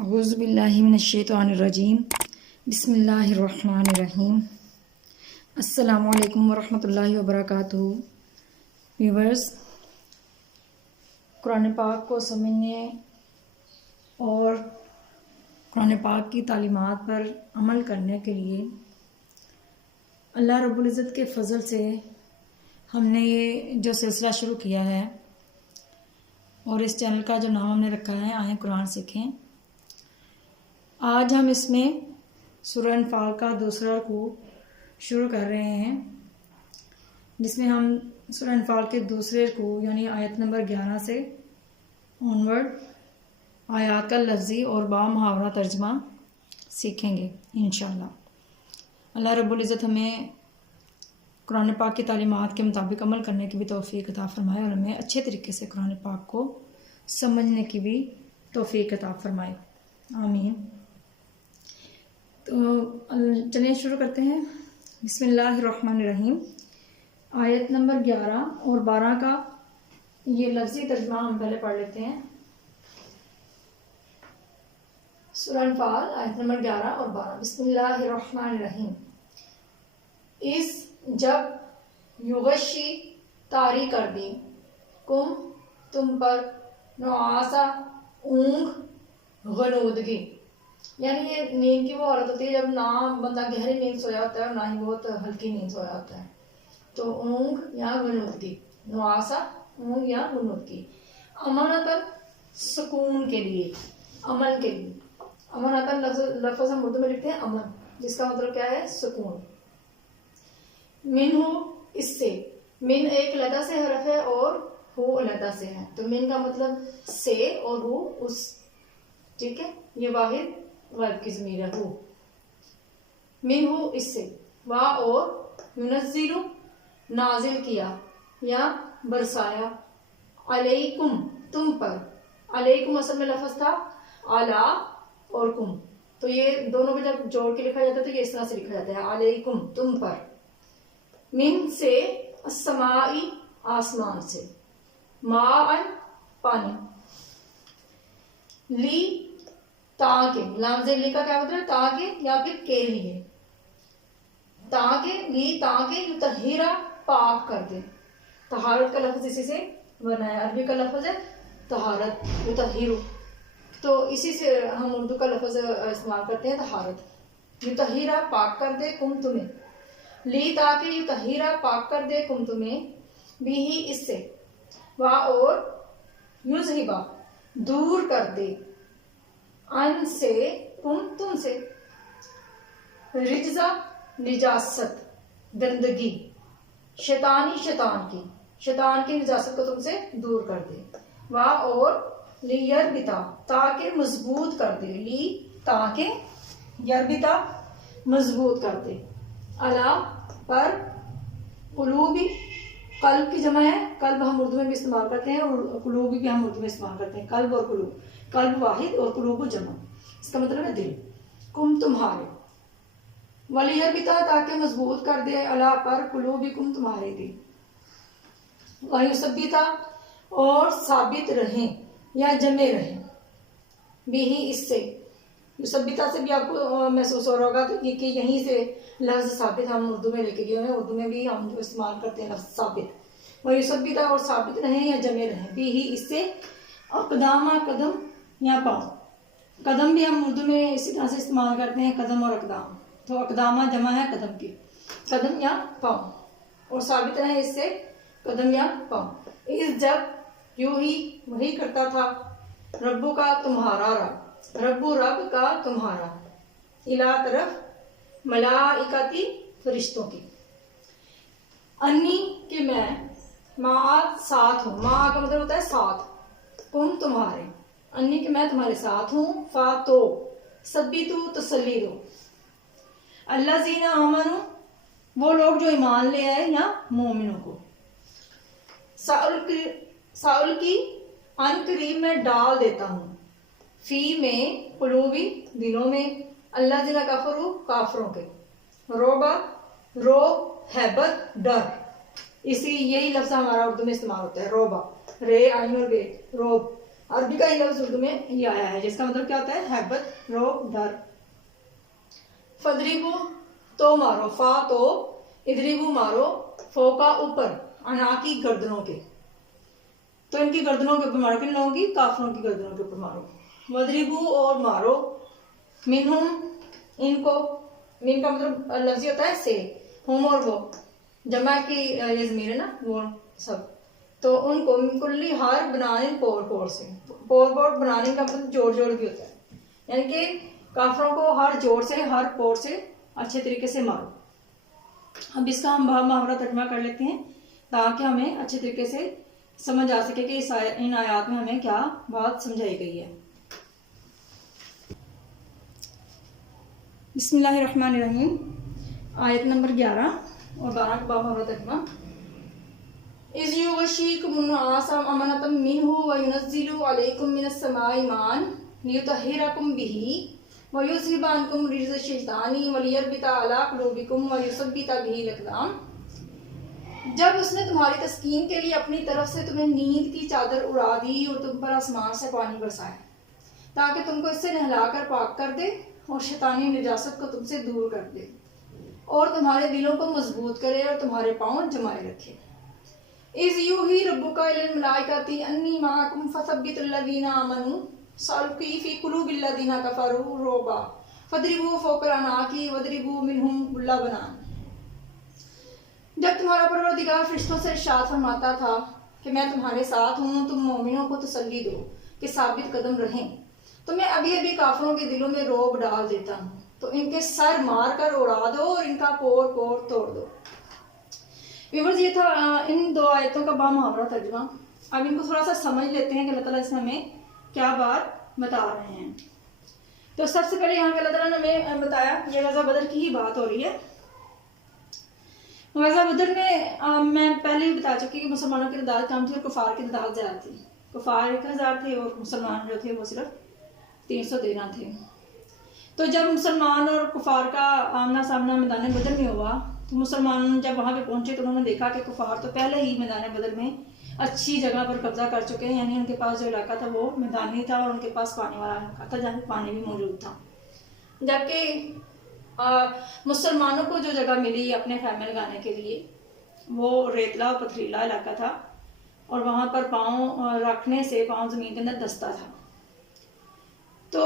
اعوذ باللہ من الشیطان الرجیم بسم اللہ الرحمن الرحیم السلام علیکم ورحمۃ اللہ وبرکاتہ۔ ویورز، قرآن پاک کو سمجھنے اور قرآن پاک کی تعلیمات پر عمل کرنے کے لیے اللہ رب العزت کے فضل سے ہم نے یہ جو سلسلہ شروع کیا ہے اور اس چینل کا جو نام ہم نے رکھا ہے آئیں قرآن سیکھیں، آج ہم اس میں سورہ انفال کا دوسرا رکوع شروع کر رہے ہیں، جس میں ہم سورہ انفال کے دوسرے رکوع یعنی آیت نمبر 11 سے آنورڈ آیات کا لفظی اور با محاورہ ترجمہ سیکھیں گے انشاءاللہ۔ اللہ رب العزت ہمیں قرآن پاک کی تعلیمات کے مطابق عمل کرنے کی بھی توفیق عطا فرمائے اور ہمیں اچھے طریقے سے قرآن پاک کو سمجھنے کی بھی توفیق عطا فرمائے، آمین۔ تو چلیں شروع کرتے ہیں۔ بسم اللہ الرحمن الرحیم۔ آیت نمبر 11 اور 12 کا یہ لفظی ترجمہ ہم پہلے پڑھ لیتے ہیں۔ سورہ انفال آیت نمبر 11 اور 12۔ بسم اللہ الرحمن الرحیم۔ اس جب یغشی طاری کر دی کم تم پر نعاسا اونگ غنودگی، یعنی یہ نیند کی وہ حالت ہوتی ہے جب نہ بندہ گہری نیند سویا ہوتا ہے اور نہ ہی بہت ہلکی نیند سویا ہوتا ہے، تو اونگ یا غنودگی، نعاسا اونگ یا غنودگی، امانتاً سکون کے لیے، امن کے لیے۔ امانتاً لفظ ہم اردو میں لکھتے ہیں امن، جس کا مطلب کیا ہے؟ سکون۔ من ہو، اس سے، من ایک علیحدہ سے حرف ہے اور ہو علیحدہ سے ہے، تو من کا مطلب سے اور ہو اس، ٹھیک ہے، یہ واحد غائب کی ضمیر ہے ہو۔ من ہو، اس سے، وا اور ینزل نازل کیا یا برسایا، علیکم تم پر، علیکم اصل میں لفظ تھا علا اور کم، تو یہ دونوں کو جب جوڑ کے لکھا جاتا ہے تو یہ اس طرح سے لکھا جاتا ہے علیکم تم پر، من سے، السمائی آسمان سے، ماء پانی، لی تاکہ، لام زیر لی کا کیا مطلب ہے؟ تاکہ یا پھر کے لیے، تاکہ، لی تاکہ یطہرا پاک کر دے، طہارت کا لفظ اسی سے بنا ہے، عربی کا لفظ ہے طہارت، یطہرو، تو اسی سے ہم اردو کا لفظ استعمال کرتے ہیں طہارت۔ یطہرا پاک کر دے کم تمہیں، لی تاکہ یطہرا پاک کر دے کم تمہیں، بھی ہی اس سے، وا اور یذہبا دور کر دے، ان سے کم تم سے، رجزا نجاست گندگی، شیطانی شیطان کی نجاست کو تم سے دور کر دے، وا اور لیربتا تاکہ مضبوط کر دے، لی تاکہ یربتا مضبوط کر دے، علا پر، قلوبی قلب کی جمع ہے، قلب ہم اردو میں بھی استعمال کرتے ہیں اور قلوبی بھی ہم اردو میں استعمال کرتے ہیں، قلب اور قلوب، قلب واحد اور قلوب جمع، اس کا مطلب ہے دل، کم تمہارے، ولیربتا تاکہ مضبوط کر دے، علا پر، قلوبی کم تمہارے دل، ویثبتا اور ثابت رہیں یا جمے رہیں، بھی ہی اس سے، یثبتا سے بھی آپ کو محسوس ہو رہا ہوگا کہ یہیں سے لفظ ثابت ہم اردو میں لے کے گئے ہیں، اردو میں بھی ہم جو استعمال کرتے ہیں لفظ ثابت، ویثبتا اور ثابت رہیں یا جمے رہیں، بھی ہی اس سے، اقدامہ قدم یا پاؤں، قدم بھی ہم اردو میں اسی طرح سے استعمال کرتے ہیں، قدم اور اقدام، تو اقدامہ جمع ہے قدم کی، قدم یا پاؤں، اور ثابت رہیں اس سے، قدم یا پاؤں، اس جب یوں ہی وہی کرتا تھا ربو کا تمہارا رب، ربو رب کا تمہارا، الا طرف ملائکتی فرشتوں کی، انی کہ میں، ماں ساتھ ہوں، ماں کا مطلب ہوتا ہے ساتھ، کم تمہارے، انی کہ میں تمہارے ساتھ ہوں، فا تو، ثبتو تسلی دو، اللہ زین آمنو وہ لوگ جو ایمان لے آئے یا مومنوں کو، ساؤل کی ان قریب میں ڈال دیتا ہوں، فی میں، قلوبی دلوں میں، اللہ زین کفروا کافروں کے، روبا روب ہیبت ڈر، اسی یہی لفظ ہمارا اردو میں استعمال ہوتا ہے روبا، رے آئین اور بے، روب عربی کا یہ لفظ اردو میں یہ آیا ہے، جس کا مطلب کیا ہوتا ہے؟ ہیبت، رعب، ڈر۔ فضربو تو مارو، فا تو، ادریبو مارو، فو کا اوپر، عناقی گردنوں کے، تو ان کی گردنوں کے اوپر مارو، کن لوگوں کی؟ کافروں کی گردنوں کے اوپر مارو۔ وضربو اور مارو، منہم ان کو، من کا مطلب لفظی ہوتا ہے سے، ہم اور وہ، جمع کی یہ ضمیر ہے نا، وہ سب، تو ان کو من کلی ہر بنانے پور پور سے، پور پور بنانے کا مطلب جوڑ جوڑ بھی ہوتا ہے، یعنی کہ کافروں کو ہر جوڑ سے، ہر پور سے اچھے طریقے سے مارو۔ اب اس کا ہم محاورہ ترجمہ کر لیتے ہیں تاکہ ہمیں اچھے طریقے سے سمجھ آ سکے کہ ان آیات میں ہمیں کیا بات سمجھائی گئی ہے۔ بسم اللہ الرحمن الرحیم، آیت نمبر 11 اور 12 کا محاورہ ترجمہ۔ اذ یغشیکم النعاس امنۃ منہ وینزل علیکم من السماء ماء لیطہرکم بہ ویذہب عنکم رجز الشیطان ولیربط علی قلوبکم ویثبت بہ الاقدام۔ جب اس نے تمہاری تسکین کے لیے اپنی طرف سے تمہیں نیند کی چادر اڑا دی اور تم پر آسمان سے پانی برسایا تاکہ تم کو اس سے نہلا کر پاک کر دے اور شیطانی نجاست کو تم سے دور کر دے اور تمہارے دلوں کو مضبوط کرے اور تمہارے پاؤں جمائے رکھے۔ اذ یوحی ربک الی الملائکۃ انی معکم فثبتوا الذین آمنوا سألقی فی قلوب الذین کفروا الرعب فاضربوا فوق الاعناق واضربوا منہم کل بنان۔ جب تمہارا پروردگار فرشتوں سے ارشاد فرماتا تھا کہ میں تمہارے ساتھ ہوں، تم مومنوں کو تسلی دو کہ ثابت قدم رہیں، تو میں ابھی ابھی کافروں کے دلوں میں رعب ڈال دیتا ہوں، تو ان کے سر مار کر اڑا دو اور ان کا پور پور توڑ دو۔ ویورز، یہ تھا ان دو آیتوں کا بامحاورہ ترجمہ۔ اب ان کو تھوڑا سا سمجھ لیتے ہیں کہ اللہ تعالیٰ اس میں ہمیں کیا بات بتا رہے ہیں۔ تو سب سے پہلے یہاں پہ اللہ تعالیٰ نے ہمیں بتایا، یہ غزوہ بدر کی ہی بات ہو رہی ہے۔ غزوہ بدر میں پہلے ہی بتا چکی کہ مسلمانوں کی تعداد کم تھی اور کفار کی تعداد زیادہ تھی۔ کفار 1000 تھے اور مسلمان جو تھے وہ صرف 313 تھے۔ تو جب مسلمان اور کفار کا آمنا سامنا میدان بدر میں ہوا تو مسلمان جب وہاں پہ پہنچے تو انہوں نے دیکھا کہ کفار تو پہلے ہی میدان بدر میں اچھی جگہ پر قبضہ کر چکے ہیں، یعنی ان کے پاس جو علاقہ تھا وہ میدانی تھا اور ان کے پاس پانی والا علاقہ تھا جہاں پانی بھی موجود تھا، جبکہ مسلمانوں کو جو جگہ ملی اپنے خیمے لگانے کے لیے وہ ریتلا اور پتھریلا علاقہ تھا اور وہاں پر پاؤں رکھنے سے پاؤں زمین کے اندر دستا تھا۔ تو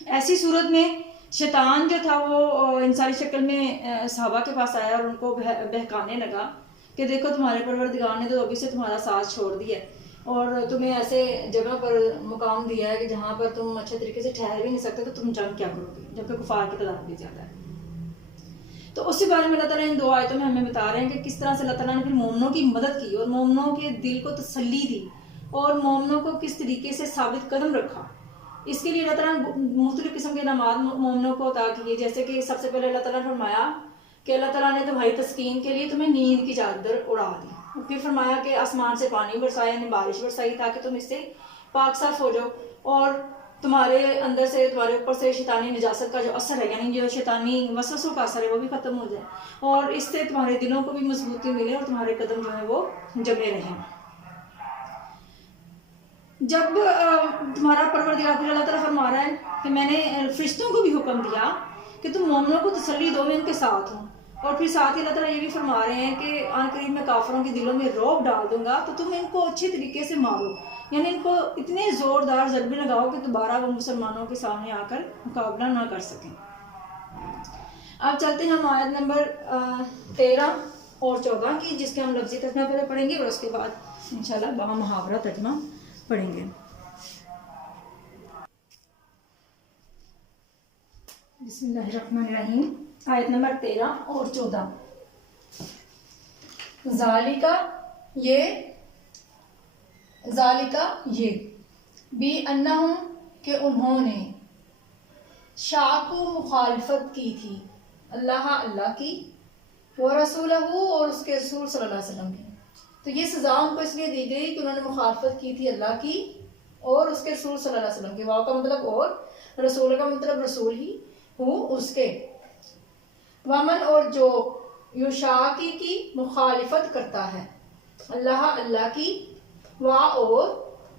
ایسی صورت میں شیطان جو تھا وہ انسانی شکل میں صحابہ کے پاس آیا اور ان کو بہکانے لگا کہ دیکھو تمہارے پروردگار نے تو ابھی سے تمہارا ساتھ چھوڑ دیا ہے اور تمہیں ایسے جگہ پر مقام دیا ہے کہ جہاں پر تم اچھے طریقے سے ٹھہر بھی نہیں سکتے، تو تم جنگ کیا کرو گے جبکہ کفار کی تعداد بھی زیادہ ہے۔ تو اسی بارے میں اللہ تعالیٰ ان دو آیتوں میں ہمیں بتا رہے ہیں کہ کس طرح سے اللہ تعالیٰ نے پھر مومنوں کی مدد کی اور مومنوں کے دل کو تسلی دی اور مومنوں کو کس طریقے سے ثابت قدم رکھا۔ اس کے لیے اللہ تعالیٰ نے مختلف قسم کے انعامات مومنوں کو عطا کیے، جیسے کہ سب سے پہلے اللہ تعالیٰ نے فرمایا کہ اللہ تعالیٰ نے تمہاری تسکین کے لیے تمہیں نیند کی چادر اڑا دی، پھر فرمایا کہ آسمان سے پانی برسایا، یعنی بارش برسائی تاکہ تم اس سے پاک صاف ہو جاؤ اور تمہارے اندر سے، تمہارے اوپر سے شیطانی نجاست کا جو اثر ہے، یعنی جو شیطانی وسوسوں کا اثر ہے وہ بھی ختم ہو جائے اور اس سے تمہارے دلوں کو بھی مضبوطی ملے اور تمہارے قدم جو ہے وہ جمے رہیں۔ جب تمہارا پروردگار، پھر اللہ تعالیٰ فرما رہا ہے کہ میں نے فرشتوں کو بھی حکم دیا کہ تم مومنوں کو تسلی دو، میں ان کے ساتھ ہوں، اور پھر ساتھ ہی اللہ تعالیٰ یہ بھی فرما رہے ہیں کہ آن قریب میں کافروں کے دلوں میں رعب ڈال دوں گا، تو تم ان کو اچھے طریقے سے مارو، یعنی ان کو اتنے زوردار ضربے لگاؤ کہ دوبارہ وہ مسلمانوں کے سامنے آ کر مقابلہ نہ کر سکیں۔ اب چلتے ہیں ہم آیت نمبر 13 اور 14 کی، جس کے ہم لفظی ترجمہ پہلے پڑھیں گے اور اس کے بعد انشاءاللہ با محاورہ ترجمہ پڑھیں گے۔ بسم اللہ الرحمن الرحیم، آیت نمبر 13 اور 14۔ ذالکہ یہ بی انہم کہ انہوں نے شاکو مخالفت کی تھی اللہ کی ورسولہ اور اس کے رسول صلی اللہ علیہ وسلم کی، تو یہ سزا ان کو اس لیے دی گئی کہ انہوں نے مخالفت کی تھی اللہ کی اور اس کے رسول صلی اللہ علیہ وسلم کی۔ واو کا مطلب اور، رسول کا مطلب رسول ہی ہوں اس کے۔ ومن اور جو یشاقی کی مخالفت کرتا ہے اللہ کی، وا اور